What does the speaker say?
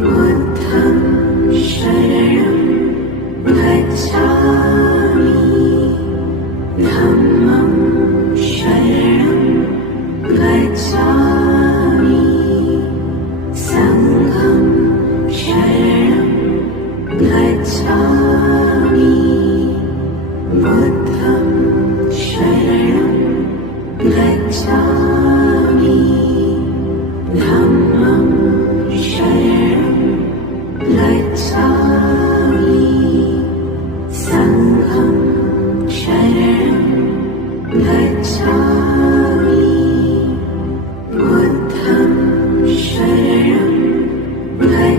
बुद्धं शरणं गच्छामि धम्मं शरणं गच्छामि संघं शरणं गच्छामि बुद्धं शरणं गच्छामि धम्मं शरणं गच्छामि संघं शरणं गच्छामि बुद्धं शरणं गच्छामि